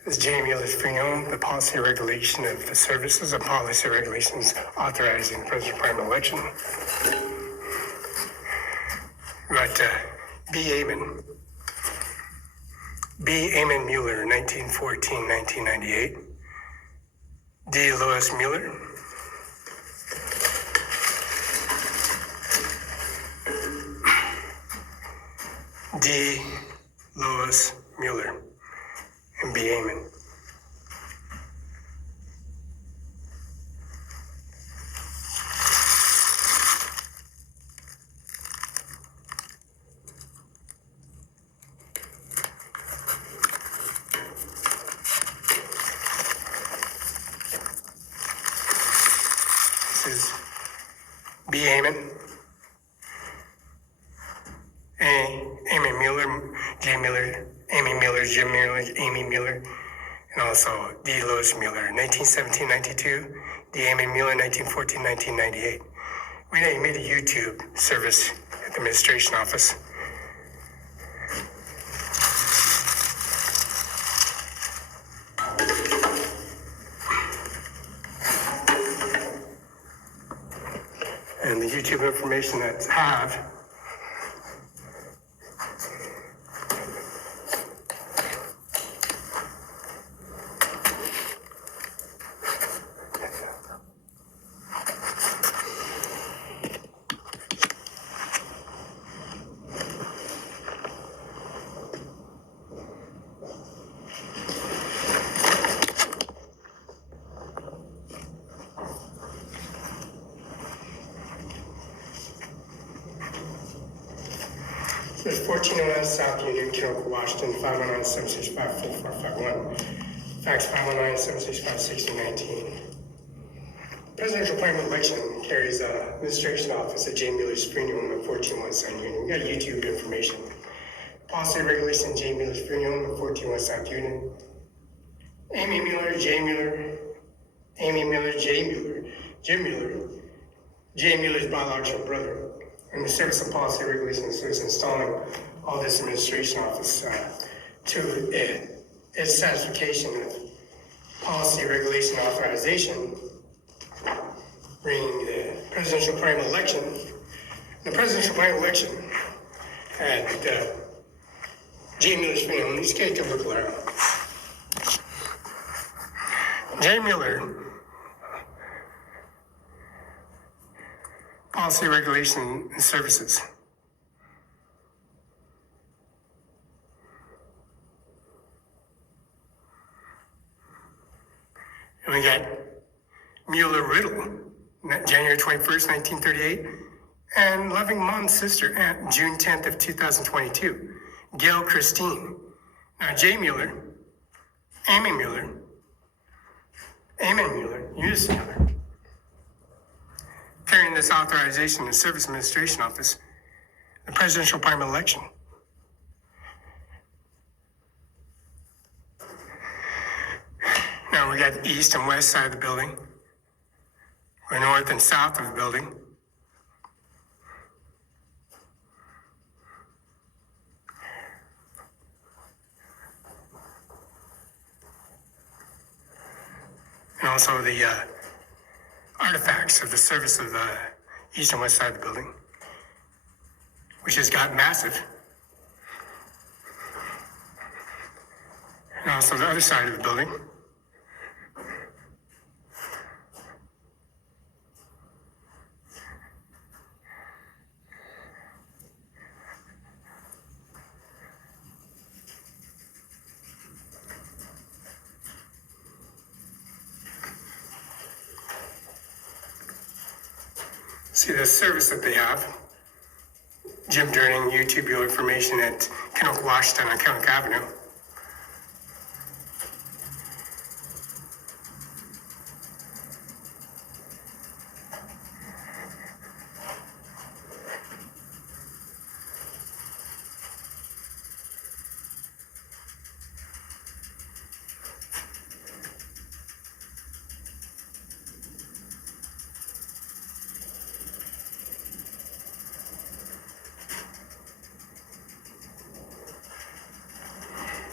This is Jamie Ellis-Freon, the policy regulation of the services of policy regulations authorizing the President's primary election. We got B. Amon Mueller, 1914-1998. D. Lois Mueller. D. Lois Mueller. And B. Amon. This is B. Amon. Amy Mueller, J. Mueller, Amy Mueller, Jim Mueller, Amy Mueller, and also D. Lois Mueller, 1917-92, D. Amy Mueller, 1914-1998. We made a YouTube service at the administration office. And the YouTube information that have There's 1409 South Union, Kenoka, Washington, 519-765-4451. Fax 519-765-6019. Presidential primary election carries administration office at J. Mueller's Spring Home at 1401 South Union. We got YouTube information. Policy regulation, J. Mueller's Spring Home at 1401 South Union. Amy Mueller, J. Mueller, Amy Mueller, J. Mueller, Jim Mueller, J. Mueller's biological brother. And the Service of Policy Regulations is installing all this administration office to its satisfaction of policy regulation authorization, bringing the presidential primary election. The presidential primary election at J. Mueller's funeral. These guys can look around. J. Mueller. Policy, regulation, and services. And we got Mueller Riddle, January 21st, 1938, and loving mom's sister, June 10th of 2022, Gail Christine. Now, J. Mueller, Amy Mueller, Amon Mueller, Eunice Mueller, carrying this authorization in the Service Administration Office, the presidential primary election. Now we got the east and west side of the building. We're north and south of the building. And also the artifacts of the service of the east and west side of the building, which has got massive. And also the other side of the building. See the service that they have. Jim Durning, YouTube your information at Kenoka, Washington on Kenoka Avenue.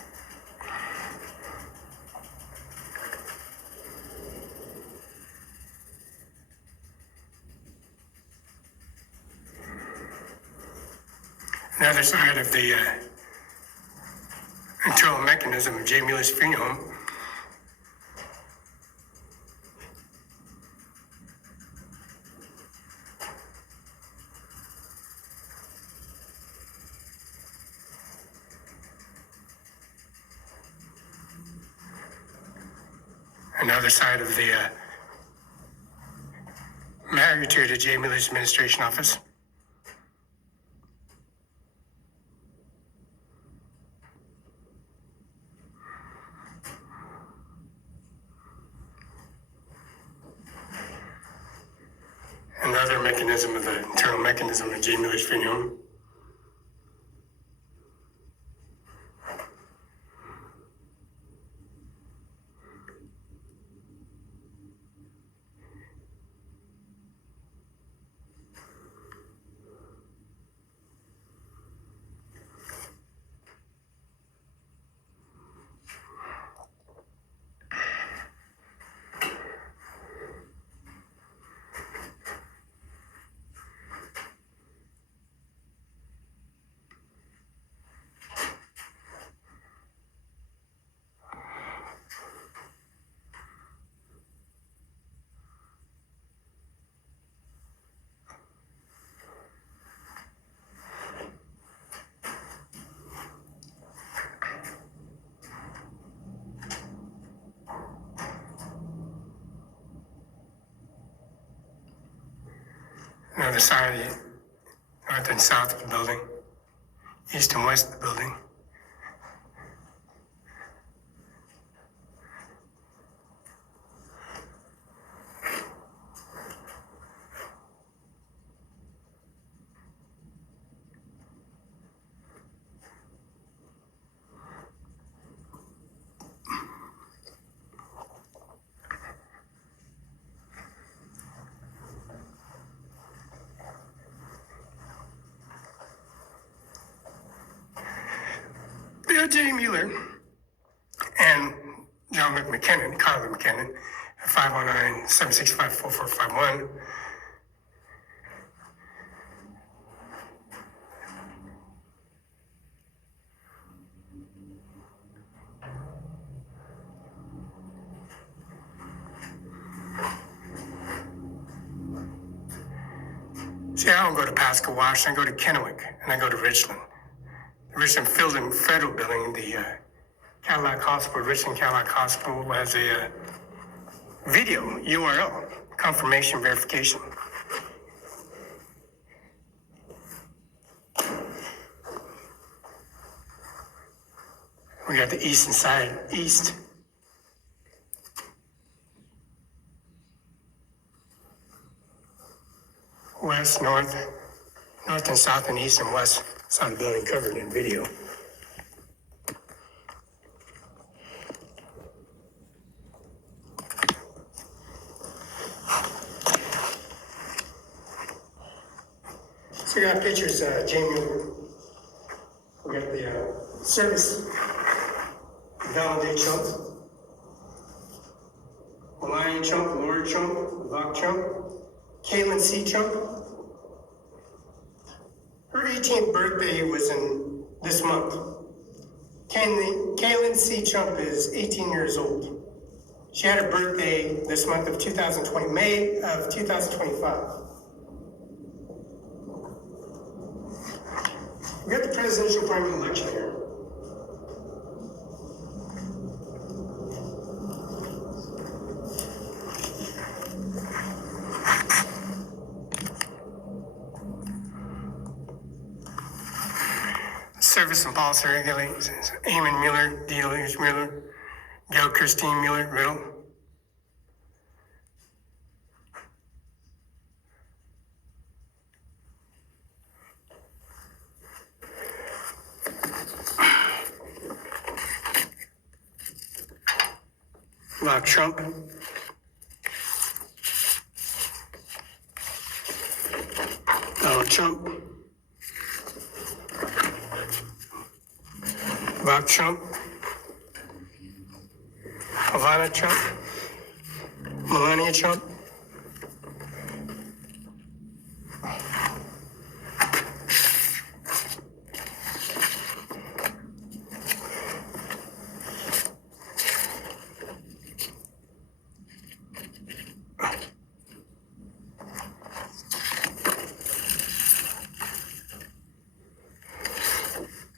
Another side of the internal mechanism of J. Mueller's funeral home. Another side of the magnitude of J. Mueller's administration office. Another mechanism of the internal mechanism of J. Mueller's funeral home. Another side, north and south of the building, east and west of the building. J. Mueller and John McKinnon, Carla McKinnon, 509-765-4451. See, I don't go to Pasco, Washington, I go to Kennewick, and I go to Richland. The Richland Fielding Federal Building, the Cadillac Hospital, Richland Cadillac Hospital, has a video URL, confirmation verification. We got the east and side, east. West, north and south and east and west side of the building covered in video. So we got pictures, Jamie. We got the service, Validate Trump, Melania Trump, Laura Trump, Ivanka Trump, Caitlin C. Trump. Her 18th birthday was in this month. Caitlin C. Trump is 18 years old. She had a birthday this month of 2020, May of 2025. We got the presidential primary election here. Service and policy regulations. Eamon Mueller, D. Louise Mueller, Gail Christine Mueller, Riddle. Bob Trump. Donald Trump. Bob Trump. Ivana Trump. Melania Trump.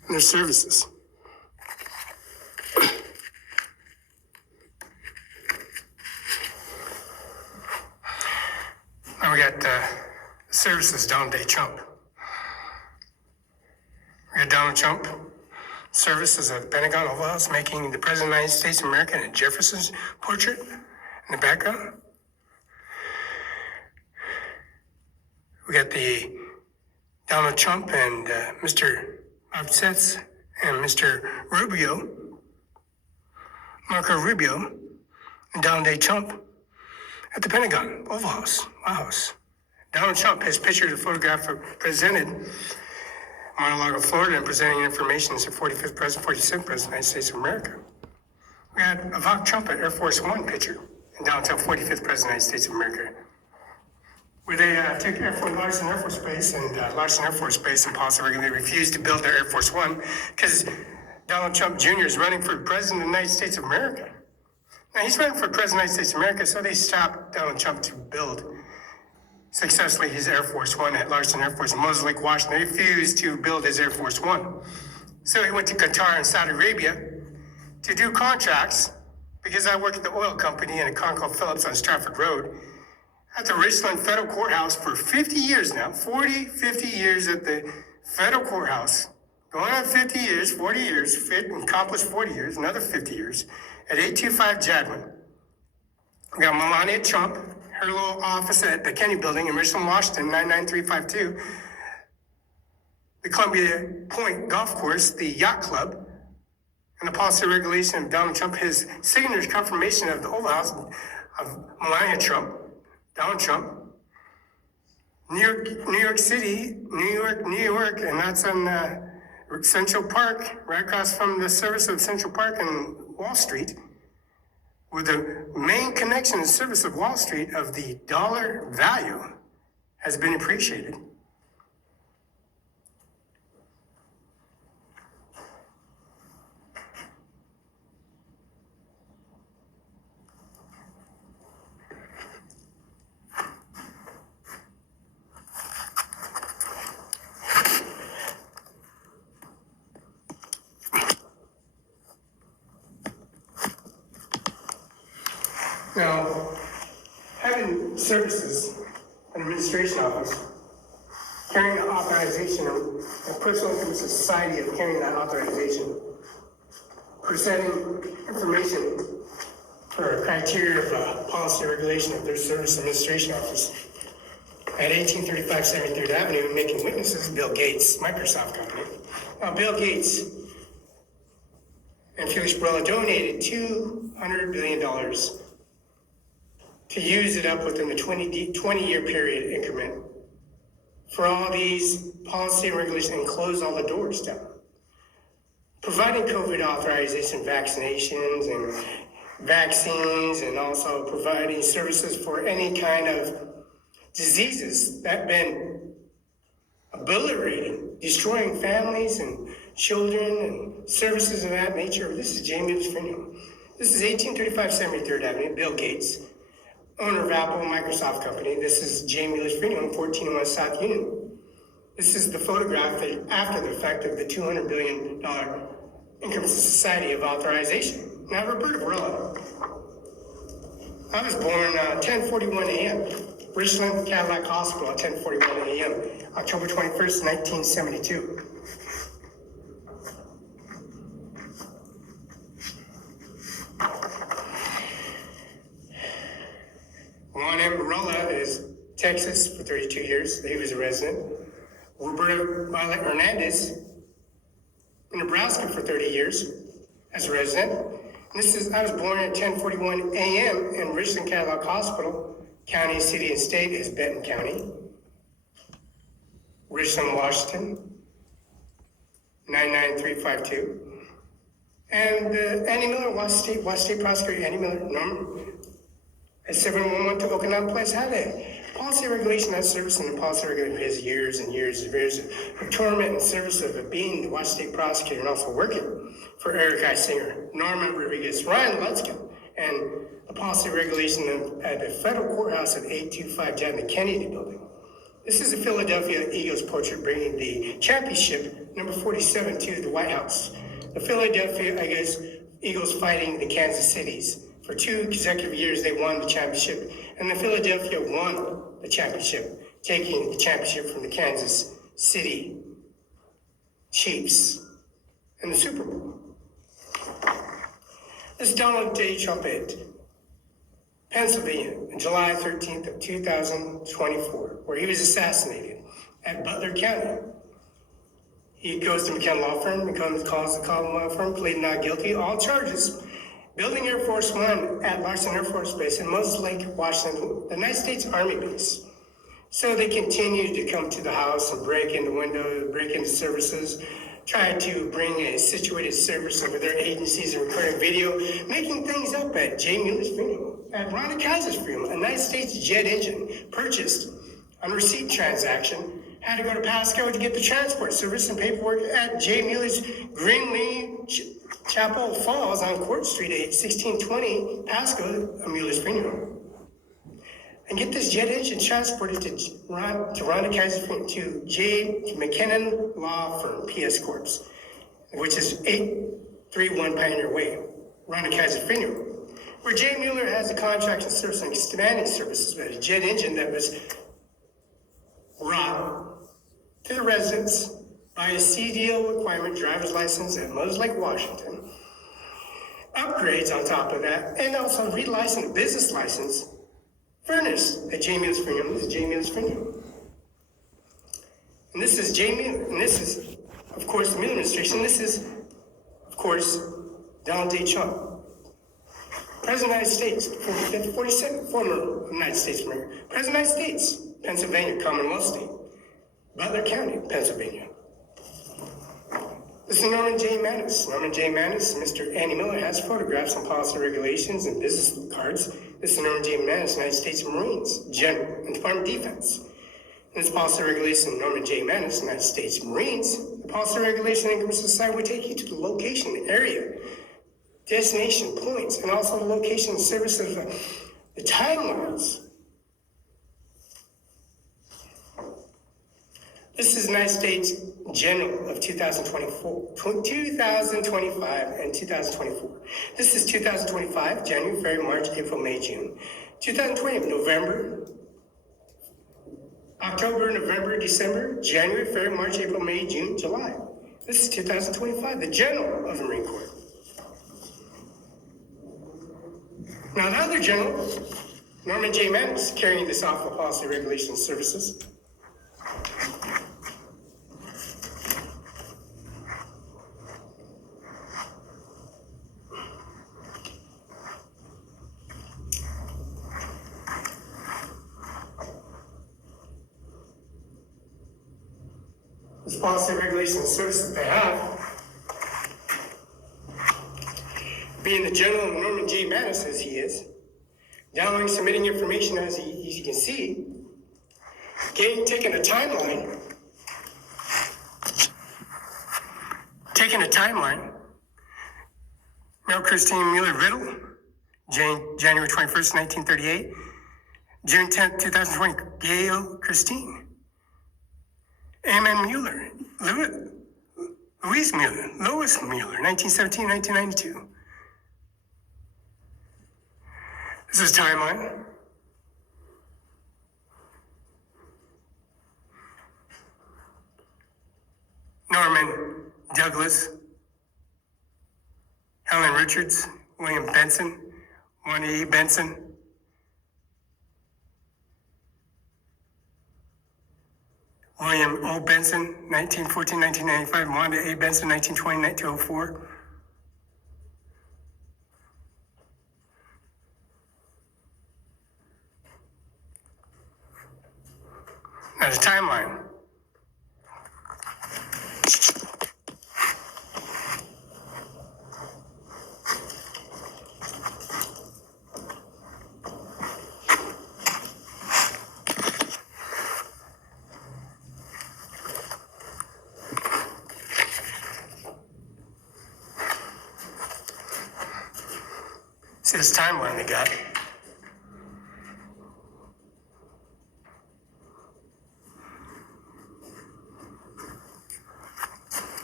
and their services. Now we got services Donald J. Trump. We got Donald Trump, services of the Pentagon Oval House, making the President of the United States of America and Jefferson's portrait in the background. We got the Donald Trump and Mr. Absets and Mr. Rubio, Marco Rubio, and Donald J. Trump at the Pentagon Oval House, White House. Donald Trump has pictured a photograph presented Mar-a-Lago, Florida, and presenting information as the 47th President of the United States of America. We had Ivanka Trump at Air Force One picture in downtown 45th President of the United States of America, where they took Larson Air Force Base and Larson Air Force Base and possibly they refused to build their Air Force One because Donald Trump Jr. is running for President of the United States of America. Now he's running for President of the United States of America, so they stopped Donald Trump to build successfully his Air Force One at Larson Air Force in Moses Lake, Washington. They refused to build his Air Force One. So he went to Qatar and Saudi Arabia to do contracts because I work at the oil company in a con called Felix on Stratford Road at the Richland Federal Courthouse for 50 years now, 50 years at the federal courthouse, going on 50 years, 40 years, accomplished 40 years, another 50 years, at 825 Jadwin. We got Melania Trump, her little office at the Kennedy Building in Richland, Washington, 99352. The Columbia Point Golf Course, the Yacht Club, and the policy regulation of Donald Trump, his signature confirmation of the Oval House of Melania Trump, Donald Trump, New York City, New York, and that's on Central Park, right across from the service of Central Park and Wall Street, with the main connection and service of Wall Street of the dollar value has been appreciated. Now, having services, an administration office, carrying the authorization of personal interest society of carrying that authorization, presenting information for criteria of policy regulation of their service administration office at 1835 73rd Avenue, making witnesses, Bill Gates, Microsoft company. Now, Bill Gates and Felix Barela donated $200 billion to use it up within the 20-year period increment for all these policy and regulation and close all the doors down. Providing COVID authorization, vaccinations and vaccines, and also providing services for any kind of diseases that have been obliterating, destroying families and children and services of that nature. This is Jamie Lefrenion. This is 1835 73rd Avenue, Bill Gates, owner of Apple Microsoft company. This is Jamie Lefrenion, 1401 South Union. This is the photograph that after the fact of the $200 billion income society of authorization. Now, Roberta Barela. I was born 10:41 a.m. Richland Cadillac Hospital at 10:41 a.m. October 21st, 1972. Juan M. Barela is Texas for 32 years. He was a resident. Roberta Violet Hernandez in Nebraska for 30 years as a resident. And I was born at 10:41 a.m. in Richland Cadillac Hospital. County, city, and state is Benton County. Richland, Washington, 99352. And Annie Miller, Washington State Prosecutor Annie Miller, Norman, at 7112 Okanagan Place, had a policy regulation that service and the policy regulation for his years and years of torment and service of being the Washington State Prosecutor and also working for Eric I. Singer, Norman Rodriguez, Ryan Lutzkin, and the policy regulation at the federal courthouse at 825 Jadwin Kennedy Building. This is the Philadelphia Eagles portrait bringing the championship Number 47 to the White House. The Philadelphia, Eagles fighting the Kansas Cities. For 2 consecutive years, they won the championship, and the Philadelphia won the championship, taking the championship from the Kansas City Chiefs in the Super Bowl. This is Donald J. Trump, Pennsylvania, on July 13th of 2024, where he was assassinated at Butler County. He goes to McKenna Law Firm, calls the Collin Law Firm, pleading not guilty, all charges. Building Air Force One at Larson Air Force Base in Moses Lake, Washington, the United States Army base. So they continued to come to the house and break in the window, break into services, try to bring a situated service over their agencies and recording video, making things up at J. Mueller's funeral, at Rhonda Kaiser's funeral, a United States jet engine purchased on a receipt transaction, had to go to Pasco to get the transport service and paperwork at J. Mueller's Greenlee Chapel Falls on Court Street at 1620 Pasco, a Mueller's funeral. And get this jet engine transported to Rhonda Kaiser's funeral, to J. McKinnon Law Firm, PS Corp., which is 831 Pioneer Way, Rhonda Kaiser's funeral, where J. Mueller has a contract and service and expanding services with a jet engine that was brought to the residence by a CDL requirement driver's license at Moses Lake, Washington. Upgrades on top of that, and also relicensed business license furnished at J. Mueller's funeral. This is J. Mueller's funeral. And this is J. Mueller, and this is, of course, the Mueller administration. This is, of course, Donald J. Trump, President of the United States, 47, former United States Premier, President of the United States, Pennsylvania, Commonwealth State, Butler County, Pennsylvania. This is Norman J. Manus. Norman J. Manus, Mr. Andy Miller has photographs on policy regulations and business cards. This is Norman J. Manus, United States Marines, General, and Department of Defense. And this policy regulation, Norman J. Manus, United States Marines, the policy regulation and commercial society will take you to the location, area, destination, points, and also the location and service of the timelines. This is United States General of 2024, 2025, and 2024. This is 2025, January, February, March, April, May, June. 2020, November, October, November, December, January, February, March, April, May, June, July. This is 2025, the General of the Marine Corps. Now the other General, Norman J. Manus, carrying this off for policy regulations services. This policy regulation services they have, being the General Norman J. Manus as he is, downloading, submitting information as you can see, taking a timeline, Mel Christine Mueller Riddle, January 21st, 1938, June 10th, 2020, Gail Christine. A.M.N. Mueller, Louis Mueller, 1917, 1992. This is timeline. Norman Douglas, Helen Richards, William Benson, Wanda E. Benson, William O. Benson, 1914-1995, Wanda A. Benson, 1920-1904. Now the timeline. See this timeline they got.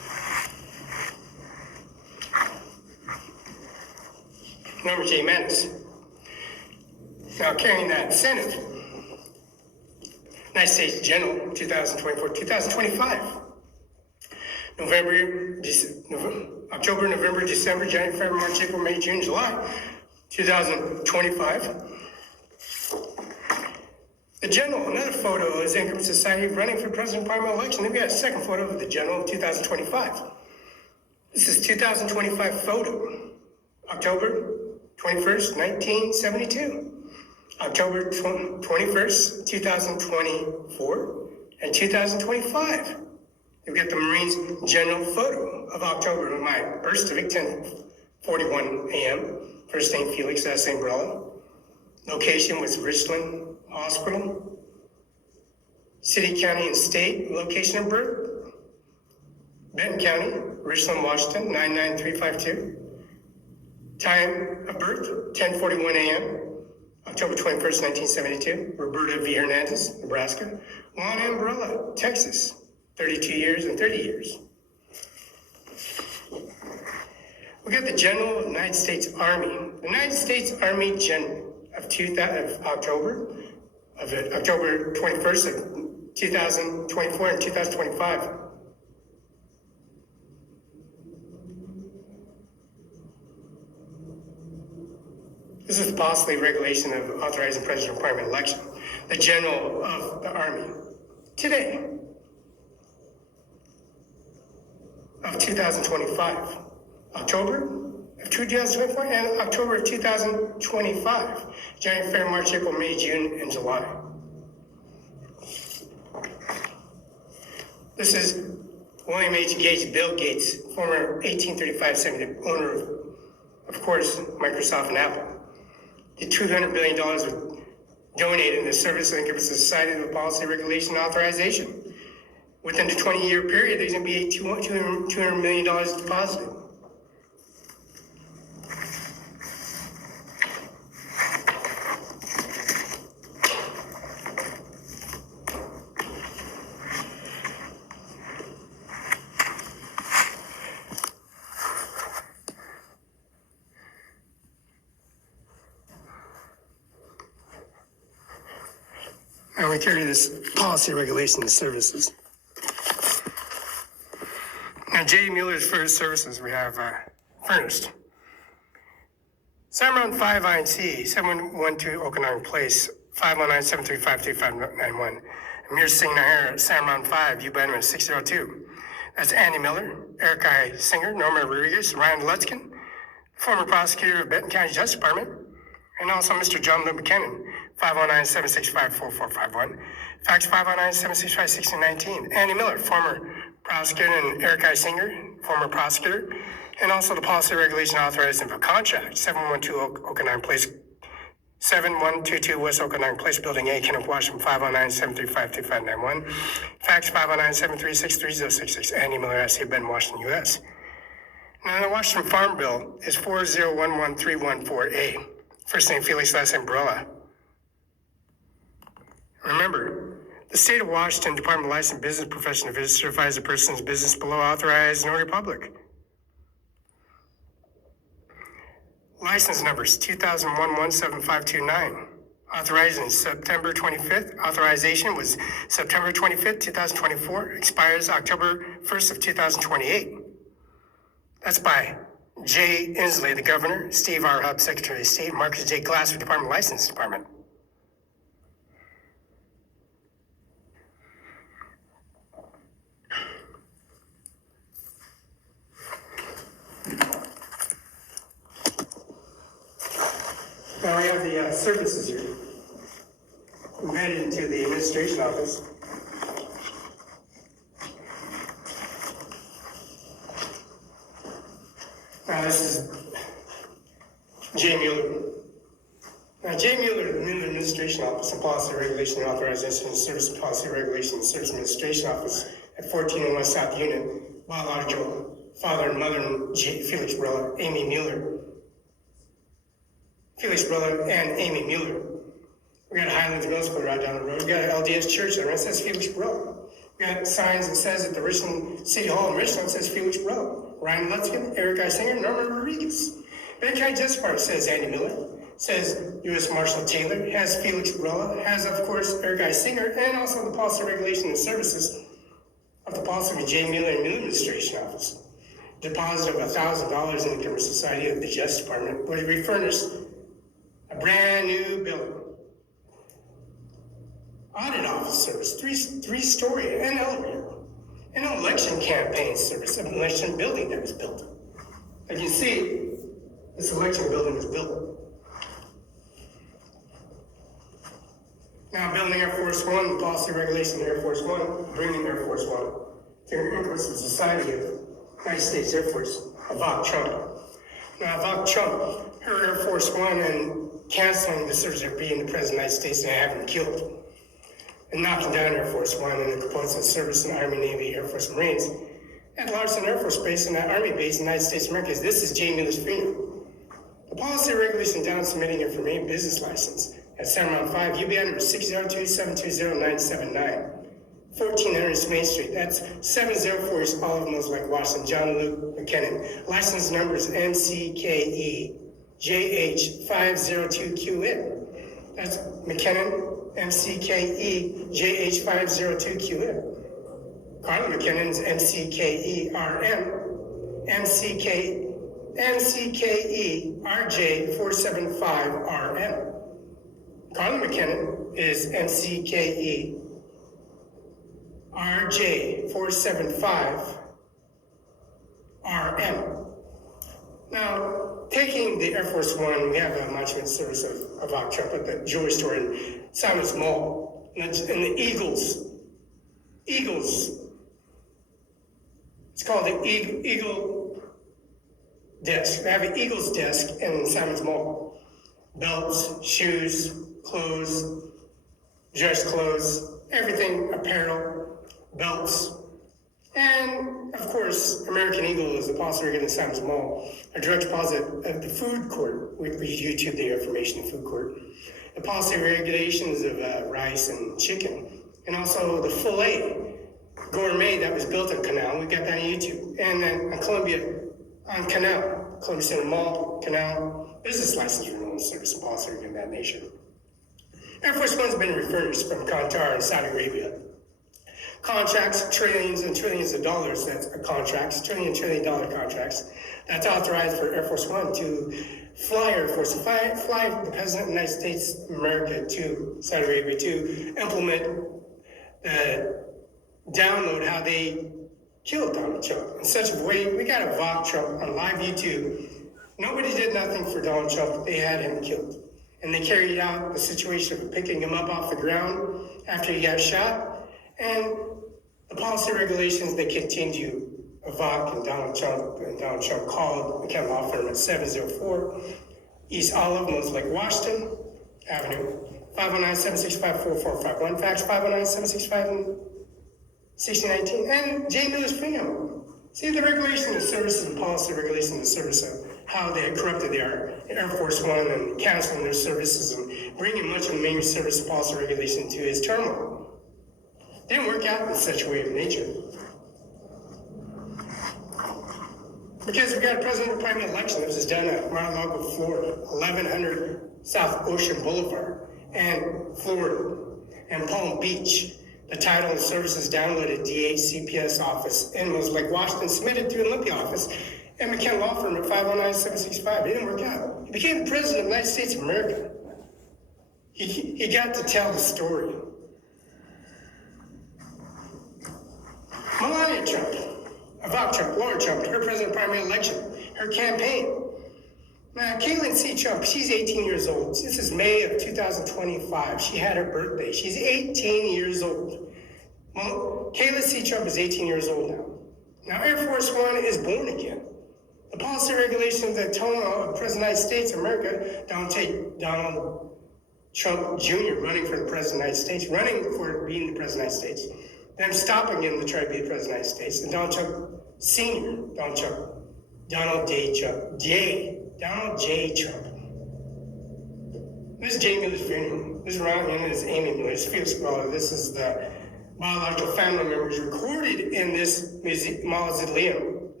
Norma J. Manis. Now carrying that Senate, United States General, 2024-2025. October, November, December, January, February, March, April, May, June, July, 2025. The General, another photo is Income Society running for President primary election. Then we got a second photo of the General of 2025. This is 2025 photo, October 21st, 1972. October 21st, 2024, and 2025. You've got the Marines General photo of October, my birth certificate, 10:41 a.m. First name Felix, last name Barela. Location was Richland Hospital. City, county, and state. Location of birth, Benton County, Richland, Washington, 99352. Time of birth, 10:41 a.m. October 21st, 1972, Roberta V. Hernandez, Nebraska. Juan M. Barela, Texas, 32 years and 30 years. We got the General of the United States Army. The United States Army General of October 21st of 2024 and 2025. This is possibly regulation of authorizing president primary election. The General of the Army today of 2025, October of 2024 and October of 2025, January, February, March, April, May, June, and July. This is William H. Gates, Bill Gates, former 1835 senator, owner of course, Microsoft and Apple. The $200 billion was donated in the service of the Income Society of Policy, Regulation, and Authorization. Within the 20-year period, there's going to be $200 million deposited. And we carry this policy, regulation, and services. Now, J. Mueller's first services we have furnished. CIMARON5INC, 712 Okanagan Place, 519-735-3591. Amir Singh Nahar, CIMARON5, U-Bannerman 602. That's Andy Miller, Eric I. Singer, Norma Rodriguez, Ryan Lutzkin, former prosecutor of Benton County Justice Department, and also Mr. John Lou McKinnon, 509-765-4451. Fax 509-765-1619. Andy Miller, former prosecutor, and Eric I. Singer, former prosecutor, and also the policy regulation authorizing of a contract, 712 Okanagan Place, 7122 West Okanagan Place, Building A, Kenneth, Washington, 509-735-2591. Fax 509-736-3066. Andy Miller, S.C. Bend, Washington, U.S. Now, the Washington Farm Bill is 4011314A. First name Felix, last name Barela. Remember, the state of Washington Department of Licensed Business Professional certifies a person's business below authorized notary public. License numbers 2001-17529. Authorizing September 25th. Authorization was September 25th, 2024. Expires October 1st of 2028. That's by J. Inslee, the governor, Steve R. Hubb, Secretary of State, Marcus J. Glass, Department of License Department. Now we have the services here. We headed into the administration office. Now this is J. Mueller. Now J. Mueller, the new administration office, and policy regulation and authorization and service policy regulation and service administration office at 1401 South Unit, biological father and mother, Felix Barela, Amy Mueller. Felix Barela and Amy Mueller. We got a Highlands Middle School right down the road. We got an LDS church there, and it says Felix Barela. We got signs that says at the Richland City Hall in Richland, it says Felix Barela. Ryan Lutzkin, Eric I. Singer, Norman Rodriguez. Benton County Justice Department says Andy Miller, says U.S. Marshal Taylor, has Felix Barela, has, of course, Eric Singer, and also the Policy Regulation and Services of the Policy of J. Miller and Miller Administration Office. Deposit of $1,000 in the Commerce Society of the Justice Department would refurnish a brand new building. Audit office service, three-story, and elevator. An election campaign service, an election building that was built. As you see, this election building was built. Now, building Air Force One, policy regulation Air Force One, bringing Air Force One to increase the Society of United States Air Force, Ivanka Trump. Now, Ivanka Trump, her Air Force One, and canceling the service of being the President of the United States and having him killed, and knocking down Air Force One and the components of service in the Army, Navy, Air Force, Marines, at Larson Air Force Base and that Army base in the United States of America. This is J. Miller's freedom. The policy regulation down submitting information business license at CIMARON5, UBI number 602-720-979, 1400 East Main Street. That's 704 East Olive Mills, Lake Washington, John Luke McKinnon. License number is MCKE JH502QN. That's McKinnon, MCKE JH502QN. Carla McKinnon's MCKE RM, MCKE RJ475RM. Carla McKinnon is MCKE RJ475RM. Now, taking the Air Force One, we have a monument service of Ivanka Trump at the jewelry store in Simon's Mall, and the Eagles. It's called the Eagle Desk. They have an Eagles desk in Simon's Mall. Belts, shoes, clothes, dress clothes, everything, apparel, belts. And, of course, American Eagle is the policy regulating Simon's Mall. A direct deposit of the food court. We YouTube the information in food court. The policy regulations of rice and chicken. And also the filet gourmet that was built on Canal. We got that on YouTube. And then on Columbia Center Mall, Canal, business license renewal service and policy regulating that nation. Air Force One's been refurnished from Qatar and Saudi Arabia. Contracts, trillions and trillions of dollars, that's contracts, $1 trillion contracts. That's authorized for Air Force One to fly Air Force, fly the President of the United States of America to Saudi Arabia to implement, download how they killed Donald Trump. In such a way, we got Ivanka Trump on live YouTube. Nobody did nothing for Donald Trump. They had him killed. And they carried out the situation of picking him up off the ground after he got shot. And the policy regulations, they continue. Ivanka and Donald Trump called the law firm at 704 East Olive Mills, Lake Washington Avenue, 509-765-4451, fax 509-765-1619, and J. Miller's premium. See the regulation of services and policy regulation of the service of how they had corrupted their Air Force One and canceling their services and bringing much of the main service and policy regulation to his terminal. Didn't work out in such a way of nature. Because we got a presidential primary election that was done at Mar-a-Lago, Florida, 1100 South Ocean Boulevard, and Florida, and Palm Beach. The title and services downloaded DHCPS office in Mills Lake, Washington, submitted to Olympia office, and McKenna Law Firm at 509-765. It didn't work out. He became the president of the United States of America. He got to tell the story. Melania Trump, Ivanka Trump, Laura Trump, her president primary election, her campaign. Now, Caitlin C. Trump, she's 18 years old. This is May of 2025. She had her birthday. She's 18 years old. Well, Caitlin C. Trump is 18 years old now. Now, Air Force One is born again. The policy regulations that tone of the President of the United States of America don't take Donald Trump Jr. running for the President of the United States, running for being the President of the United States, them stopping him to try to be the President of the United States, and Donald Trump Senior, Donald J. Trump. This is J. Miller's funeral. This is Ron and this is Amy Miller. This is Felix. This is the biological family members recorded in this mausoleum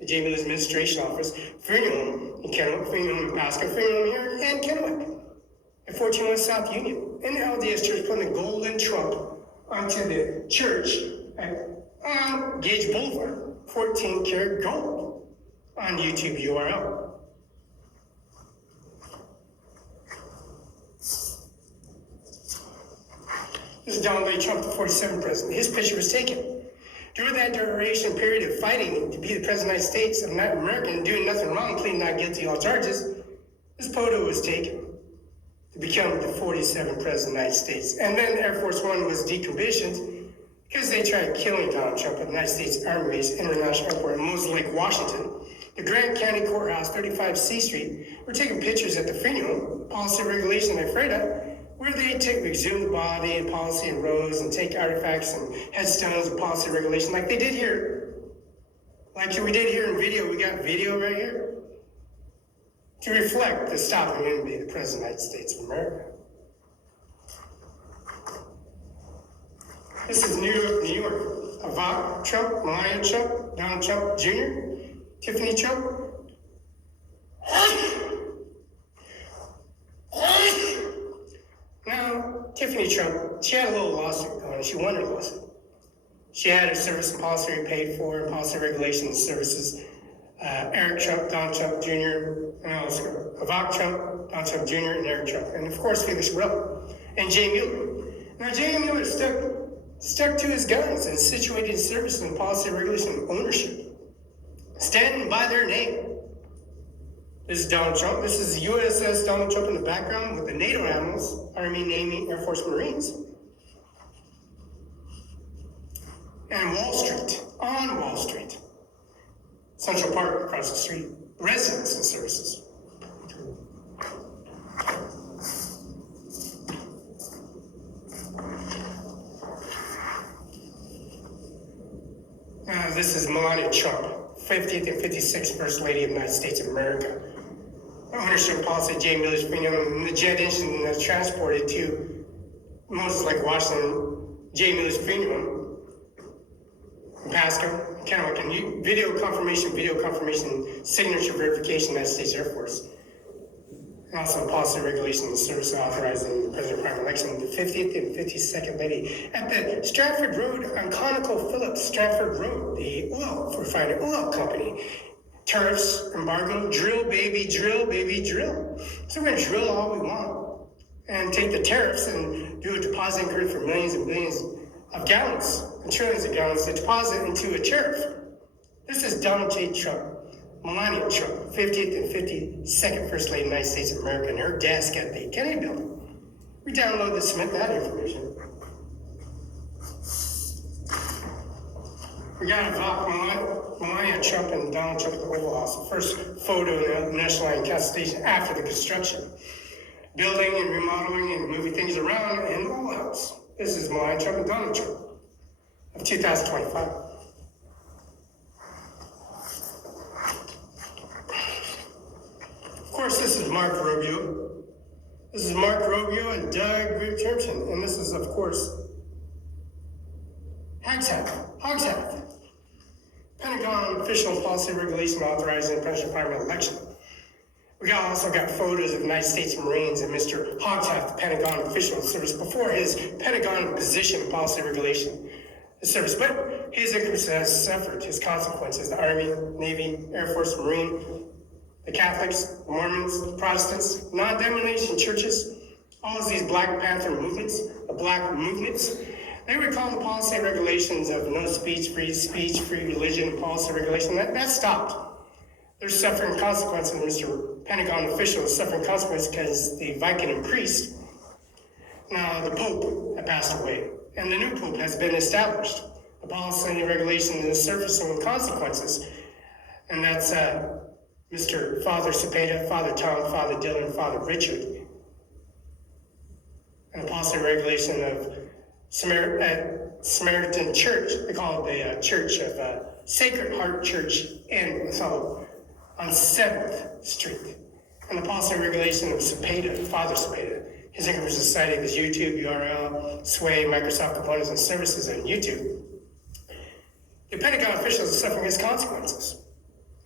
the J. Miller's Administration Office, funeral home in Kennewick, funeral home in Pasco, funeral home here, and Kennewick, at 1401 South Union. And the LDS Church putting a golden trump onto the church on Gage Boulevard, 14 karat gold on YouTube URL. This is Donald J. Trump, the 47th president. His picture was taken. During that duration period of fighting to be the president of the United States of America and doing nothing wrong, pleading not guilty to all charges, this photo was taken to become the 47th president of the United States. And then Air Force One was decommissioned because they tried killing Donald Trump at the United States Army Base International Airport in Moses Lake, Washington. The Grant County Courthouse, 35 C Street, were taking pictures at the funeral, policy regulation at Freda, where they exhume the body and policy and rows and take artifacts and headstones and policy regulation like they did here. Like we did here in video, we got video right here. To reflect the stopping him to be the President of the United States of America. This is New York, New York. Ivanka Trump, Melania Trump, Donald Trump Jr., Tiffany Trump. Now, Tiffany Trump, she had a little lawsuit going. She won her lawsuit. She had her service and policy paid for, and policy regulations services. Eric Trump, Donald Trump Jr., and also Ivanka Trump, Donald Trump Jr., and Eric Trump, and of course Felix, and Jay Mueller. Now Jay Mueller stuck to his guns and situated his service and policy regulation and ownership, standing by their name. This is Donald Trump. This is USS Donald Trump in the background with the NATO admirals, Army, Navy, Air Force, Marines. And Wall Street, on Wall Street. Central Park across the street, residents and services. This is Melania Trump, 50th and 56th First Lady of the United States of America. Ownership policy, J. Miller's premium, and the jet engine that's transported to Moses Lake, Washington, J. Miller's premium, Pasco, Kennewick, and video confirmation, signature verification, United States Air Force. And also policy regulation and service authorizing the President Prime election, the 50th and 52nd Lady. At the Stratford Road on ConocoPhillips, Stratford Road, the refining oil company. Tariffs, embargo, drill, baby, drill, baby, drill. So we're gonna drill all we want and take the tariffs and do a deposit grid for millions and billions of gallons and trillions of gallons to deposit into a tariff. This is Donald J. Trump, Melania Trump, 50th and 52nd First Lady of the United States of America, and her desk at the Kennedy Building. We download this, submit that information. We got Melania Trump and Donald Trump at the Oval House, the first photo in the National Line Constitution after the construction. Building and remodeling and moving things around in the Oval House. This is Melania Trump and Donald Trump of 2025. Of course, this is Mark Rubio. This is Mark Rubio and Doug Richardson, and this is, of course, Hogshead. Pentagon official policy regulation authorizing the President primary election. We also got photos of United States Marines and Mr. Hogshead, the Pentagon official service before his Pentagon position policy regulation service. But his increase has suffered his consequences. The Army, Navy, Air Force, Marine, the Catholics, Mormons, Protestants, non-denomination churches, all of these Black Panther movements, the black movements, they recall the policy regulations of no speech, free religion, policy regulation. That stopped. They're suffering consequences. Mr. Pentagon official is suffering consequences because the Viking priest, now the Pope, had passed away, and the new Pope has been established. The policy and regulation is surfacing consequences, and that's Mr. Father Cepeda, Father Tom, Father Dylan, Father Richard, and the policy regulation of Samaritan Church. They call it the Church of Sacred Heart Church in Othello on 7th Street. And the policy regulation of Cepeda, Father Cepeda. His income society is YouTube, URL, Sway, Microsoft components and services on YouTube. The Pentagon officials are suffering his consequences.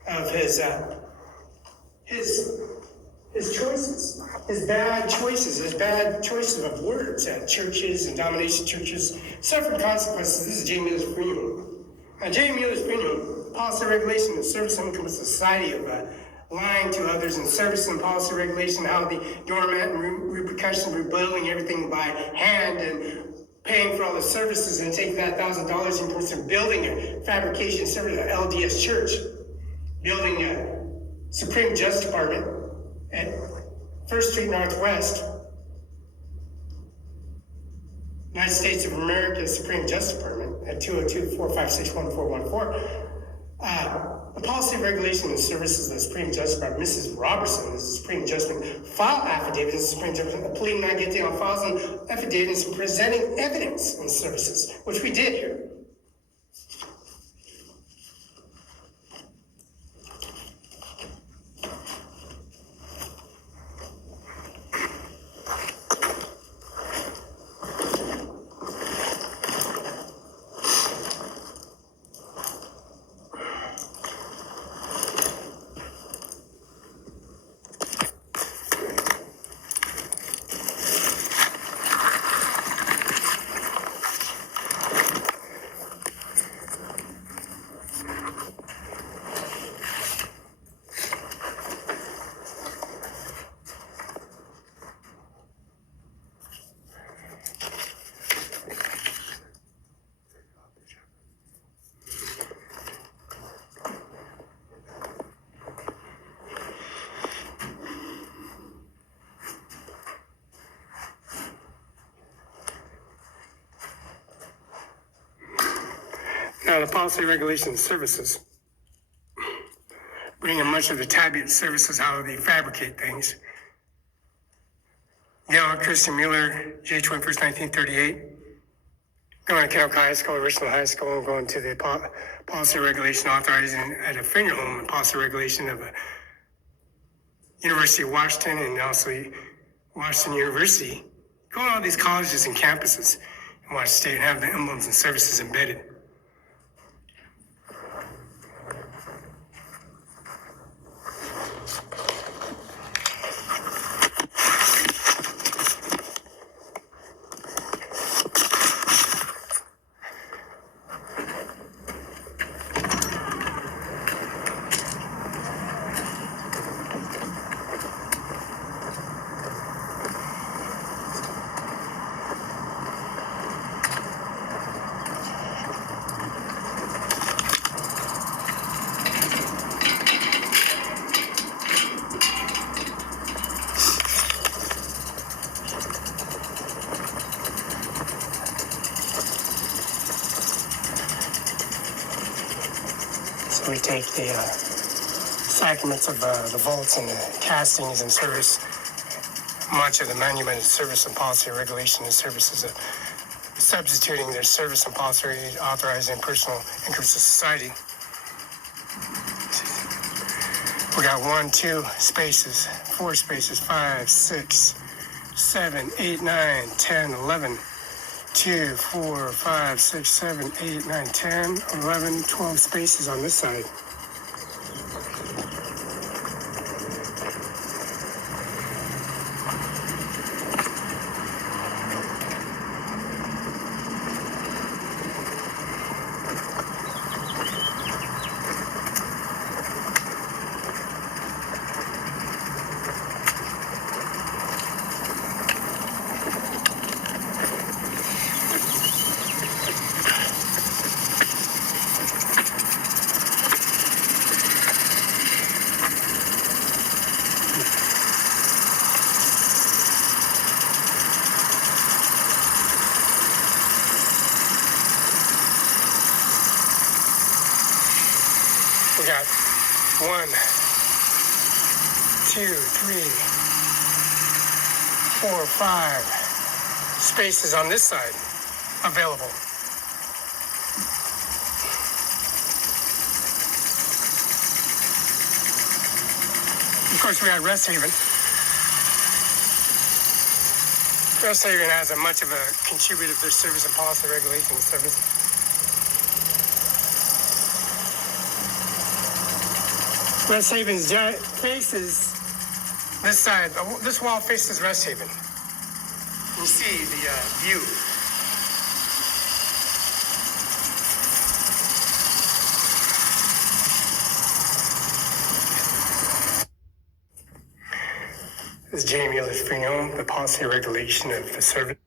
of his choices, his bad choices of words at churches and domination churches suffered consequences. This is J. Mueller's premium. Now, J. Mueller's premium, policy regulation and service and income of society of lying to others and service and policy regulation, how the doormat and repercussions, rebuilding everything by hand and paying for all the services and taking that $1,000 and puts in building a fabrication service at LDS Church, building a Supreme Justice Department at 1st Street Northwest, United States of America Supreme Justice Department at 202-456-1414. The policy, regulation, and services of the Supreme Justice Department, Mrs. Robertson, is the Supreme Justice, file affidavits in the Supreme Justice, pleading not guilty on files and affidavits and presenting evidence and services, which we did here. Now, the policy, regulation, and services bring in much of the tabulate services, how they fabricate things. Gail Christian Mueller, J. 21st, 1938. Going to Kennel High School, Original High School, going to the policy, regulation, authorizing at a finger home and policy regulation of a University of Washington and also Washington University. Going to all these colleges and campuses in Washington State and have the emblems and services embedded. We take the sacraments of the vaults and the castings and service, much of the monumental service and policy regulation and services of substituting their service and policy authorizing personal interests of society. We got 1, 2 spaces, 4 spaces, 5, 6, 7, 8, 9, 10, 11. 2, 4, 5, 6, 7, 8, 9, 10, 11, 12 spaces on this side. We got 1, 2, 3, 4, 5 spaces on this side available. Of course, we got Rest Haven. Rest Haven has a much of a contributor to their service and policy regulation service. Rest Haven's faces this side. This wall faces Rest Haven. You see the view. This is Jamie Mueller's free home, the policy regulation of the service.